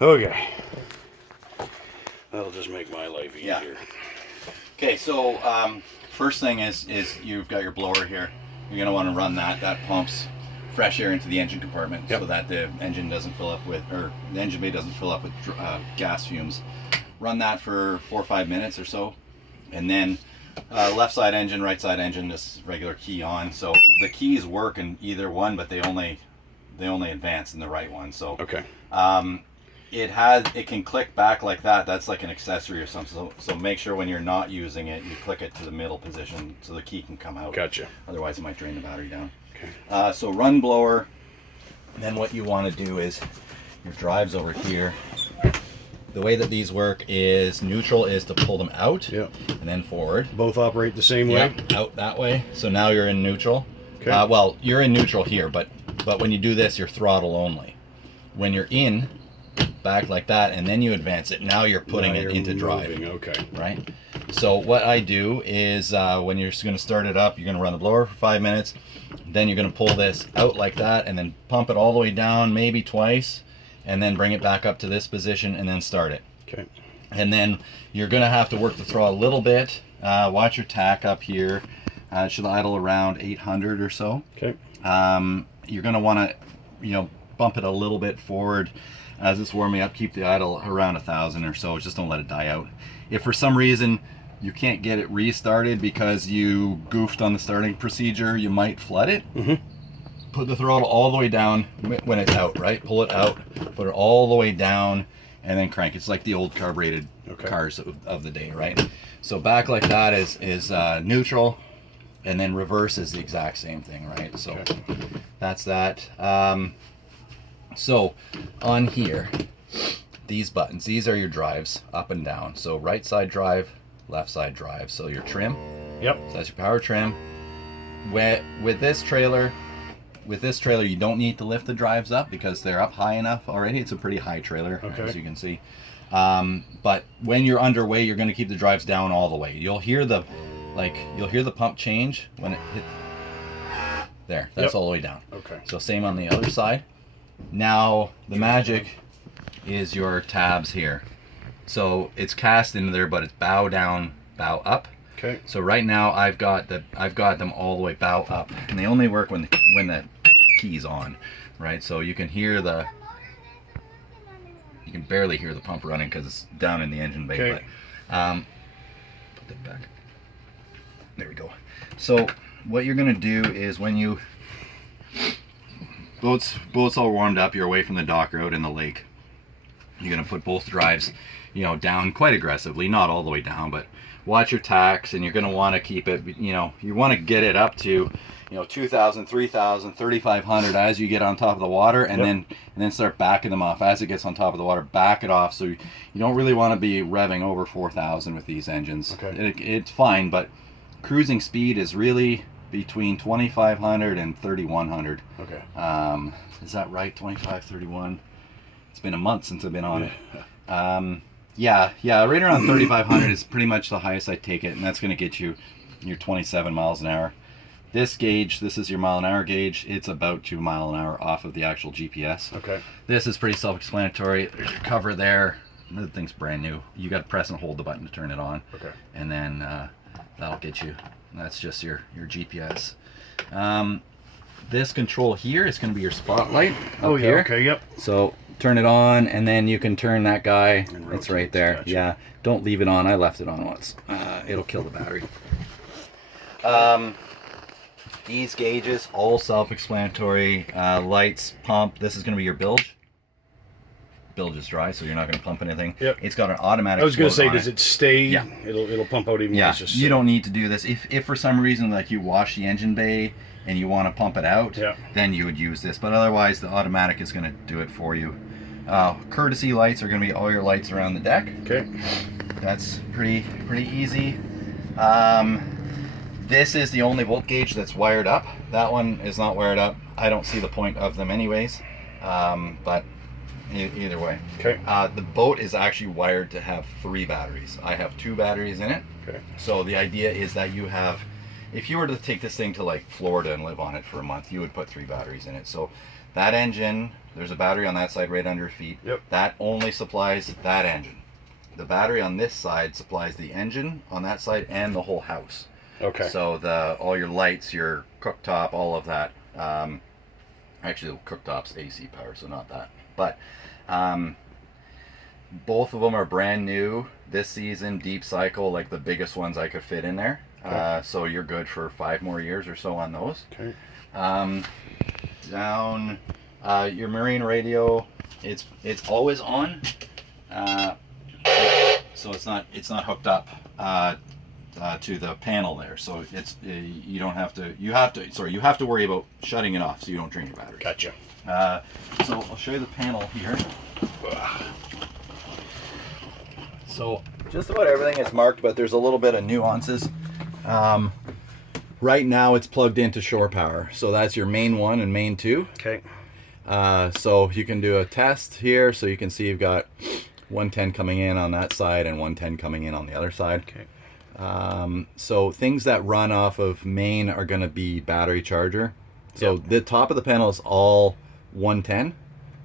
Okay. That'll just make my life easier. Yeah. Okay, so first thing is you've got your blower here. You're going to want to run that. That pumps fresh air into the engine compartment so that the engine doesn't fill up with, or the engine bay doesn't fill up with gas fumes. Run that for 4 or 5 minutes or so, and then left side engine, right side engine, just regular key on. So the keys work in either one, but they only advance in the right one. So Okay. it can click back like that. That's like an accessory or something. So make sure when you're not using it, you click it to the middle position so the key can come out. Gotcha. Otherwise, it might drain the battery down. Okay. So run blower. Then what you want to do is your drives over here. The way that these work is neutral is to pull them out, Yep. and then forward. Both operate the same way? Yep, out that way. So now you're in neutral. Okay. Well, you're in neutral here, but when you do this, you're throttle only. When you're in, back like that, and then you advance it, now you're putting Now it you're into drive. moving, okay. Right? So what I do is when you're going to start it up, you're going to run the blower for 5 minutes. Then you're going to pull this out like that, and then pump it all the way down, maybe twice, and then bring it back up to this position, and then start it. Okay. And then you're going to have to work the throttle a little bit. Watch your tack up here. It should idle around 800 or so. Okay. You're going to want to, bump it a little bit forward as it's warming up. Keep the idle around 1,000 or so. Just don't let it die out. If for some reason you can't get it restarted because you goofed on the starting procedure, you might flood it. Mm-hmm. Put the throttle all the way down when it's out, right? Pull it out, put it all the way down, and then crank. It's like the old carbureted cars of the day, right? So back like that is neutral, and then reverse is the exact same thing, right? So that's that. So on here, these buttons, these are your drives, up and down. So right side drive, left side drive. So your trim, Yep. so that's your power trim. With this trailer, you don't need to lift the drives up because they're up high enough already. It's a pretty high trailer, as you can see. But when you're underway, you're going to keep the drives down all the way. You'll hear the pump change when it hits. There, that's all the way down. Okay. So same on the other side. Now the magic is your tabs here. So it's cast into there, but it's bow down, bow up. Okay. So right now I've got them all the way bow up, and they only work when the key's on, right? So you can barely hear the pump running because it's down in the engine bay. Okay. But put that back. There we go. So what you're gonna do is when you boats all warmed up, you're away from the dock or out in the lake. You're gonna put both drives, down quite aggressively, not all the way down, but watch your tacks, and you're gonna want to keep it. You want to get it up to, 2,000, 3,000, 3,500 as you get on top of the water, and then start backing them off as it gets on top of the water. Back it off, so you don't really want to be revving over 4,000 with these engines. Okay. It's fine, but cruising speed is really between 2,500 and 3,100. Okay. Is that right? 25, 31. It's been a month since I've been on it. Yeah, right around 3,500 is pretty much the highest I take it, and that's going to get you your 27 miles an hour. This gauge, this is your mile an hour gauge. It's about 2 miles an hour off of the actual GPS. Okay. This is pretty self-explanatory. There's your cover there. The thing's brand new. You got to press and hold the button to turn it on. Okay. And then that'll get you. That's just your GPS. This control here is going to be your spotlight up here. Okay, yep. So turn it on, and then you can turn that guy. It's right there. Gotcha. Yeah, don't leave it on. I left it on once. It'll kill the battery. These gauges, all self-explanatory. Lights, pump. This is going to be your bilge. Bilge is dry, so you're not going to pump anything. Yep. It's got an automatic. I was going to float say, on does it stay? Yeah. It'll pump out even Yeah, less. Just you don't need to do this. If for some reason like you wash the engine bay and you want to pump it out, then you would use this. But otherwise, the automatic is going to do it for you. Courtesy lights are going to be all your lights around the deck. Okay. That's pretty easy. This is the only volt gauge that's wired up. That one is not wired up. I don't see the point of them anyways. But either way. Okay. The boat is actually wired to have 3 batteries. I have 2 batteries in it. Okay. So the idea is that you have, if you were to take this thing to like Florida and live on it for a month, you would put 3 batteries in it. So that engine There's a battery on that side right under your feet. Yep. That only supplies that engine. The battery on this side supplies the engine on that side and the whole house. Okay. So all your lights, your cooktop, all of that. Actually, the cooktop's AC power, so not that. But both of them are brand new this season, deep cycle, like the biggest ones I could fit in there. Okay. So you're good for 5 more years or so on those. Okay. Down your marine radio, it's always on. So it's not hooked up to the panel there. So it's you have to worry about shutting it off so you don't drain your battery. Gotcha. So I'll show you the panel here. So just about everything is marked, but there's a little bit of nuances. Right now it's plugged into shore power. So that's your main 1 and main 2. Okay. So you can do a test here. So you can see you've got 110 coming in on that side and 110 coming in on the other side. Okay. So things that run off of main are going to be battery charger. So the top of the panel is all 110.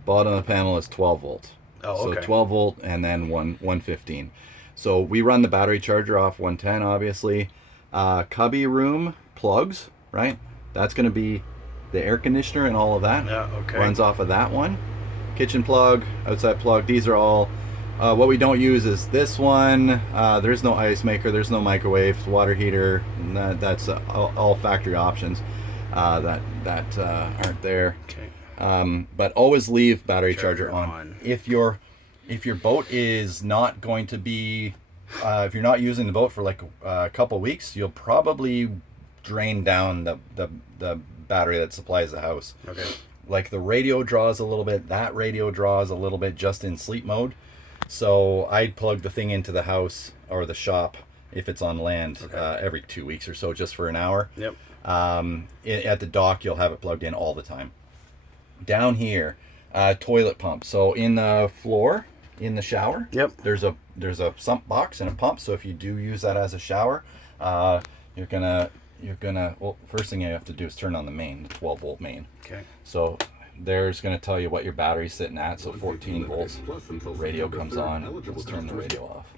Bottom of the panel is 12 volts. Oh, okay. So 12 volt and then 115. So we run the battery charger off 110, obviously. Cubby room plugs, right? That's going to be the air conditioner and all of that. Yeah, okay. Runs off of that one. Kitchen plug, outside plug. These are all. What we don't use is this one. There's no ice maker. There's no microwave, water heater. That's all factory options that aren't there. Okay. But always leave battery charger on. on. If your boat is not going to be, if you're not using the boat for like a couple weeks, you'll probably drain down the battery that supplies the house. Okay. Like the radio draws a little bit, that radio draws a little bit just in sleep mode. So I'd plug the thing into the house or the shop if it's on land every 2 weeks or so, just for an hour. Yep. At the dock, you'll have it plugged in all the time. Down here, toilet pump. So in the floor, in the shower, Yep. there's a sump box and a pump. So if you do use that as a shower, you're gonna well, first thing you have to do is turn on the main, the 12 volt main. Okay. So there's going to tell you what your battery's sitting at. So 14 volts. Radio comes on. Let's turn the radio off.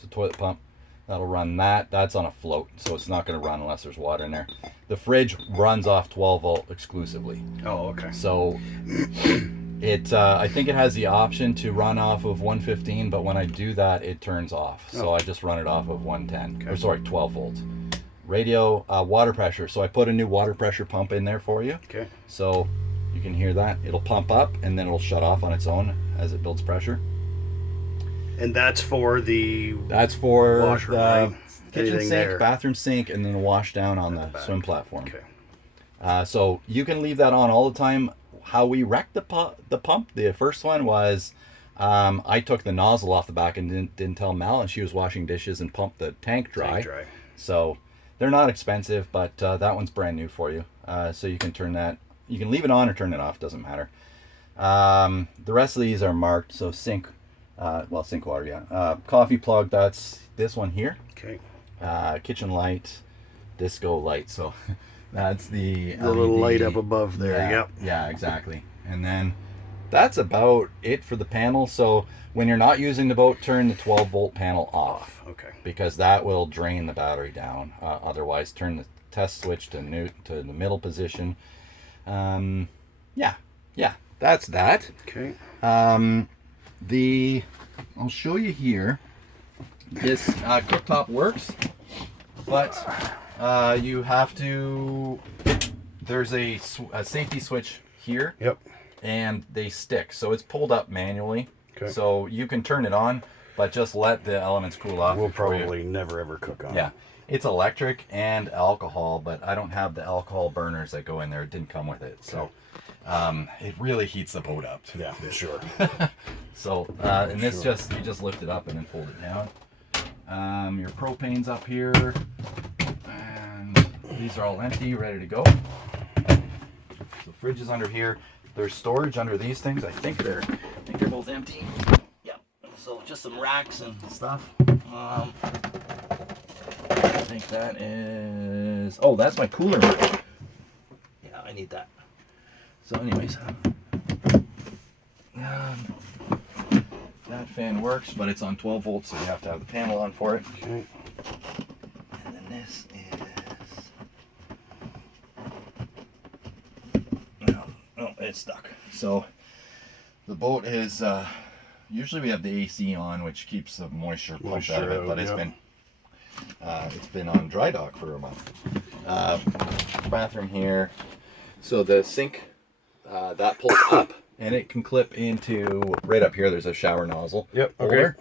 So toilet pump, that'll run that. That's on a float, so it's not going to run unless there's water in there. The fridge runs off 12 volt exclusively. Oh, okay. So I think it has the option to run off of 115, but when I do that, it turns off. So I just run it off of 110. Or sorry, 12 volts. Radio, water pressure. So I put a new water pressure pump in there for you. Okay. So you can hear that. It'll pump up and then it'll shut off on its own as it builds pressure. And that's for the That's for washroom, the right? kitchen Anything sink, there. bathroom sink, and then the wash down on the back. swim platform. Okay. So you can leave that on all the time. How we wrecked the pump, the first one was I took the nozzle off the back and didn't tell Mel, and she was washing dishes and pumped the tank dry. So they're not expensive, but that one's brand new for you. So you can turn that. You can leave it on or turn it off. Doesn't matter. The rest of these are marked. So sink, sink water. Yeah. Coffee plug. That's this one here. Okay. Kitchen light, disco light. So that's the little LED. light up above there. Yeah, Yep. Yeah, exactly. And then that's about it for the panel. So when you're not using the boat, turn the 12 volt panel off. Okay. Because that will drain the battery down. Otherwise, turn the test switch to the middle position. That's that. Okay. I'll show you here. This cooktop works, but you have to. There's a safety switch here. Yep. And they stick, so it's pulled up manually. Okay. So you can turn it on, but just let the elements cool off. We'll before you- probably never ever cook on. Yeah, it's electric and alcohol, but I don't have the alcohol burners that go in there. It didn't come with it, so it really heats the boat up. Yeah, sure. So and this you just lift it up and then fold it down. Your propane's up here, and these are all empty, ready to go. So fridge is under here. There's storage under these things. I think they're both empty. Yep. So just some racks and stuff. I think that is. Oh, that's my cooler rack. Yeah, I need that. So, anyways, That fan works, but it's on 12 volts, so you have to have the panel on for it. Okay. And then this is... No, it's stuck. So the boat is... usually we have the AC on, which keeps the moisture pumped out of it, but it's been on dry dock for a month. Bathroom here. So the sink, that pulls up, and it can clip into right up here. There's a shower nozzle. Yep. Okay. Holder.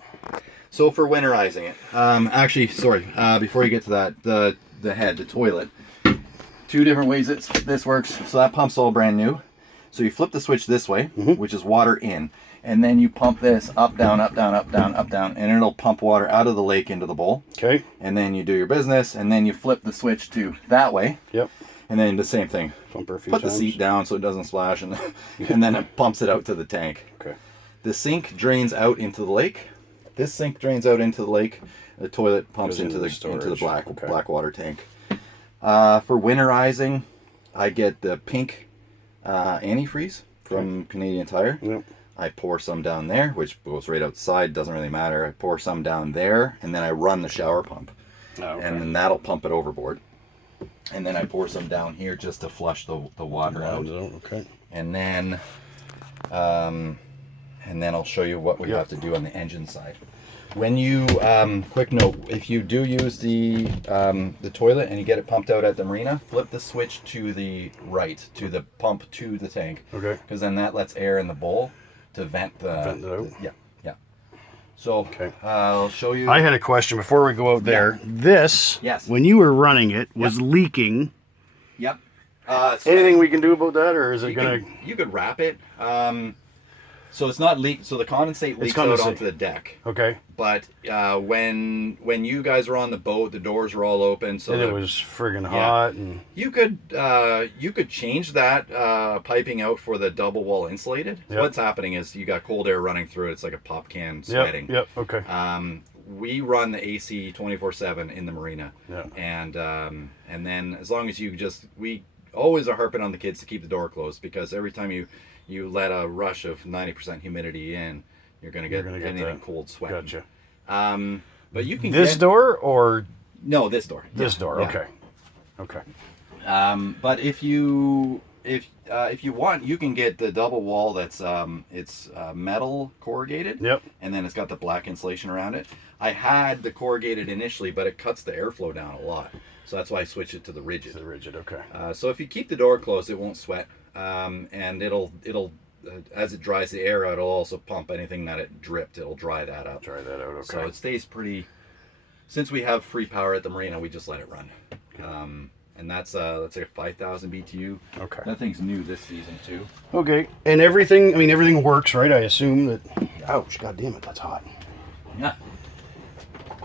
So for winterizing it, actually, sorry, before you get to that, the head, the toilet, two different ways this works. So that pump's all brand new. So you flip the switch this way, which is water in, and then you pump this up, down, up, down, up, down, up, down, and it'll pump water out of the lake into the bowl. Okay. And then you do your business, and then you flip the switch to that way. Yep. And then the same thing. Pump her a few Put times. the seat down so it doesn't splash, and then it pumps it out to the tank. Okay. The sink drains out into the lake. This sink drains out into the lake. The toilet pumps Goes into the storage. black water tank. For winterizing, I get the pink antifreeze from Canadian Tire. Yep. I pour some down there, which goes right outside. Doesn't really matter. I pour some down there, and then I run the shower pump, Oh, okay. and then that'll pump it overboard. And then I pour some down here just to flush the water out. Okay. And then I'll show you what we have to do on the engine side. When you, quick note, if you do use the toilet and you get it pumped out at the marina, flip the switch to the right, to the pump to the tank. Okay. Because then that lets air in the bowl to vent it out. Yeah. So Okay. I'll show you. I had a question before we go out there. This, Yes. when you were running it, was leaking. Yep. Anything we can do about that, or is it gonna? You could wrap it. So it's not leak. So the condensate leaks out condensate. onto the deck. Okay. But when you guys were on the boat, the doors were all open, so And it was friggin' hot, and you could change that piping out for the double wall insulated. So Yep. what's happening is you got cold air running through it. It's like a pop can sweating. Yep. Okay. We run the AC 24/7 in the marina, Yeah. and then as long as we always are harping on the kids to keep the door closed, because every time you let a rush of 90% humidity in, you're gonna get anything that. cold sweating. Gotcha. But you can This door or No, this door. this door? Yeah. Okay. Okay. But if you want, you can get the double wall that's it's metal corrugated. Yep. And then it's got the black insulation around it. I had the corrugated initially, but it cuts the airflow down a lot, so that's why I switched it to the rigid. The rigid. Okay. So if you keep the door closed, it won't sweat, and it'll as it dries the air out, it'll also pump anything that it dripped. It'll dry that up. Try that out. Okay. So it stays pretty. Since we have free power at the marina, we just let it run. And that's like a 5,000 BTU. Okay. That thing's new this season too. Okay. And everything. I mean, everything works, right? I assume that. Ouch! God damn it! That's hot. Yeah.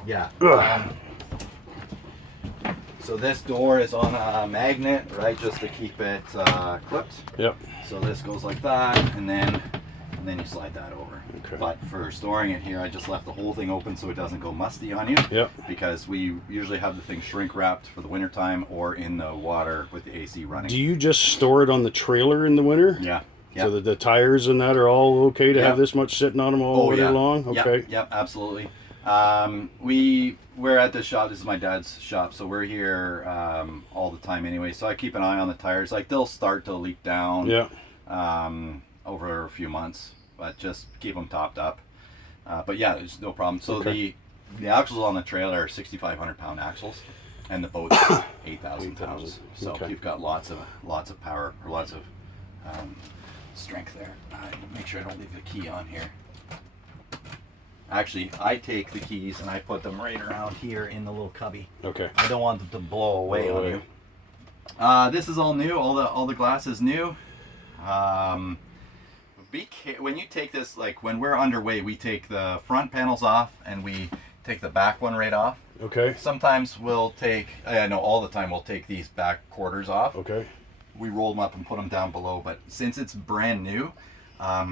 Yeah. Ugh. So this door is on a magnet, right, just to keep it clipped. Yep. So this goes like that, and then you slide that over. Okay. But for storing it here, I just left the whole thing open so it doesn't go musty on you. Yep. Because we usually have the thing shrink wrapped for the wintertime or in the water with the AC running. Do you just store it on the trailer in the winter? Yeah. So that the tires and that are all okay to Yeah. have this much sitting on them all winter long? Okay. Yep, absolutely. We're at the shop. This is my dad's shop, so we're here all the time anyway. So I keep an eye on the tires. Like they'll start to leak down. Yeah. Over a few months, but just keep them topped up. But yeah, there's no problem. So Okay. the axles on the trailer are 6,500 pound axles, and the boat's 8,000 pounds. So Okay. you've got lots of power, or lots of strength there. Make sure I don't leave the key on here. Actually, I take the keys and I put them right around here in the little cubby. Okay. I don't want them to blow away Blow on away. you. This is all new. All the glass is new. When you take this, like when we're underway, we take the front panels off and we take the back one right off. Okay. Sometimes we'll take, all the time we'll take these back quarters off. Okay. We roll them up and put them down below. But since it's brand new,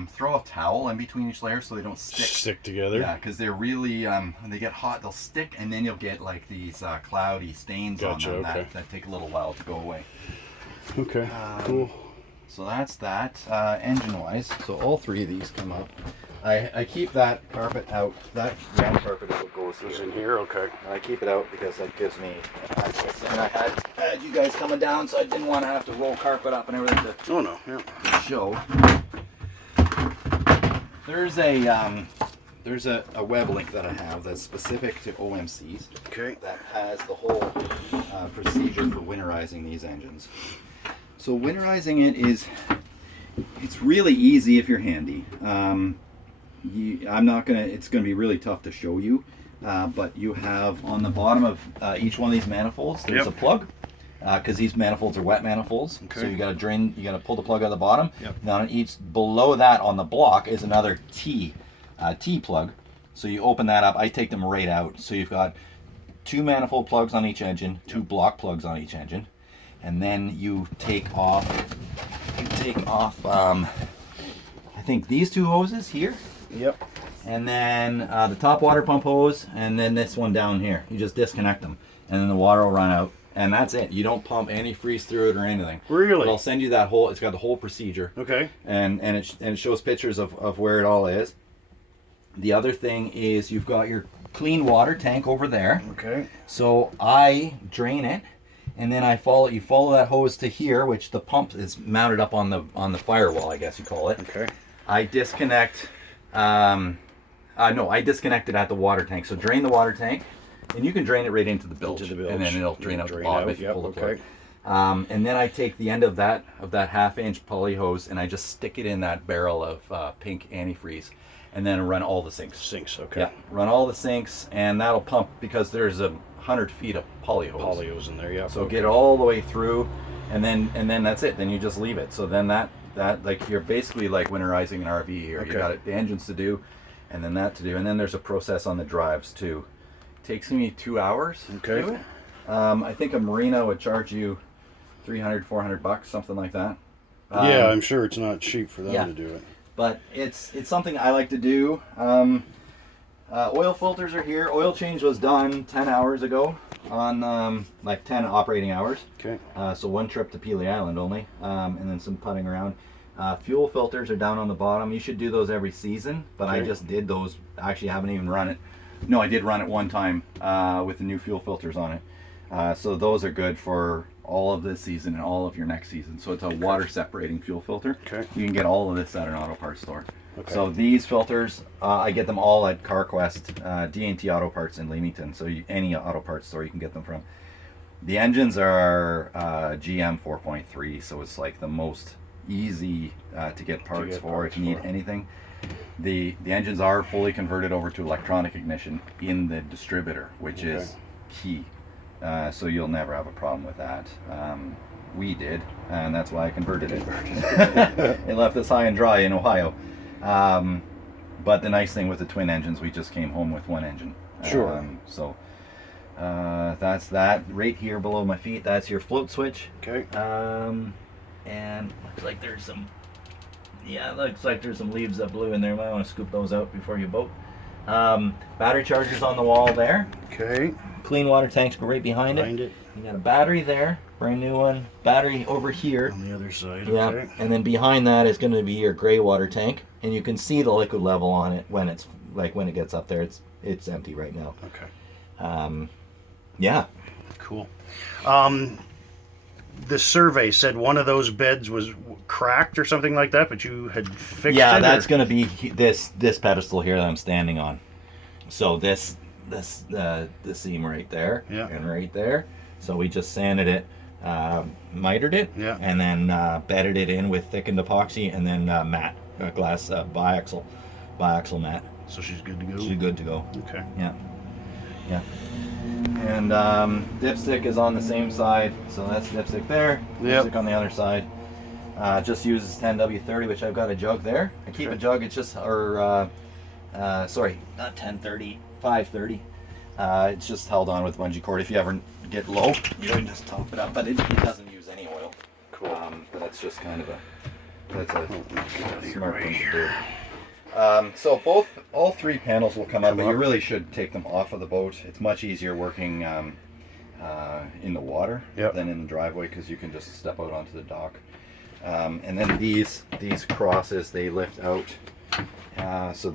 throw a towel in between each layer so they don't Stick together. Yeah, because they're really, when they get hot, they'll stick, and then you'll get like these cloudy stains Gotcha, on them okay. that take a little while to go away. Okay. Cool. So that's that. Engine-wise, so all three of these come up. I keep that carpet out. That ground carpet is what goes It's here. in here. Okay. And I keep it out because that gives me access. And I had you guys coming down, so I didn't want to have to roll carpet up and everything Oh no. Yeah. to show. There's a web link that I have that's specific to OMCs Okay. that has the whole procedure for winterizing these engines. So winterizing it's really easy if you're handy. It's gonna be really tough to show you, but you have on the bottom of each one of these manifolds, there's Yep. a plug, because these manifolds are wet manifolds. Okay. So you gotta pull the plug out of the bottom. Yep. Now on each, below that on the block is another T plug. So you open that up, I take them right out. So you've got 2 manifold plugs on each engine, 2 block plugs on each engine. And then you take off, I think these 2 hoses here, Yep. and then the top water pump hose, and then this one down here. You just disconnect them, and then the water will run out, and that's it. You don't pump any freeze through it or anything. Really? But I'll send you that whole. It's got the whole procedure, Okay. and it shows pictures of where it all is. The other thing is you've got your clean water tank over there. Okay. So I drain it, and then you follow that hose to here, which the pump is mounted up on the firewall, I guess you call it. Okay. I disconnect. I disconnect it at the water tank. So drain the water tank, and you can drain it right into the bilge, Into the bilge. and then it'll drain out the bottom if you Yep. pull the plug. Okay. And then I take the end of that half-inch pulley hose, and I just stick it in that barrel of pink antifreeze, and then run all the sinks. Sinks. Okay. Yeah, run all the sinks, and that'll pump because there's 100 feet of poly hose. Polyos in there. Yeah. So get it all the way through, and then that's it. Then you just leave it. So then that like you're basically like winterizing an RV here. Okay. You got the engines to do, and then that to do, and then there's a process on the drives too. Takes me 2 hours. Okay. To do it. I think a Marina would charge you $300-400, something like that. Yeah, I'm sure it's not cheap for them yeah. to do it. But it's something I like to do. Oil filters are here. Oil change was done 10 hours ago on like 10 operating hours. Okay. So 1 trip to Pelee Island only, and then some putting around. Fuel filters are down on the bottom. You should do those every season, but I Okay. just did those. Actually, haven't even run it. No, I did run it one time with the new fuel filters on it. So those are good for all of this season and all of your next season. So it's a water separating fuel filter. Okay. You can get all of this at an auto parts store. Okay. So these filters, I get them all at CarQuest, D&T Auto Parts in Leamington. So any auto parts store you can get them from. The engines are GM 4.3, so it's like the most easy to get parts for if you need anything. The engines are fully converted over to electronic ignition in the distributor, which is key. So you'll never have a problem with that. We did, and that's why I converted it. It left us high and dry in Ohio. But the nice thing with the twin engines, we just came home with one engine. Sure. So that's that. Right here below my feet, that's your float switch. Okay. And looks like there's some leaves that blew in there. Might want to scoop those out before you boat. Battery chargers on the wall there. Okay. Clean water tanks go right behind it. You got a battery there, brand new one. Battery over here. On the other side. Yeah, Okay. and then behind that is going to be your gray water tank, and you can see the liquid level on it when it gets up there. It's empty right now. Okay. Yeah. Cool. The survey said one of those beds was cracked or something like that, but you had fixed it. Yeah, that's or? going to be this pedestal here that I'm standing on. So this seam right there, Yeah. and right there. So we just sanded it, mitered it, Yeah. and then bedded it in with thickened epoxy, and then glass biaxial mat. So she's good to go. She's good to go. Okay. Yeah. Yeah. And dipstick is on the same side, so that's dipstick there. Yep. Dipstick on the other side. Just uses 10W30, which I've got a jug there. I keep a jug. It's just, not 1030, 530. It's just held on with bungee cord. If you ever get low, you can just top it up. But it doesn't use any oil. Cool. But that's just kind of a smart thing right to do. So all 3 panels will come up, but you really should take them off of the boat. It's much easier working in the water Yep. than in the driveway because you can just step out onto the dock. And then these crosses, they lift out, so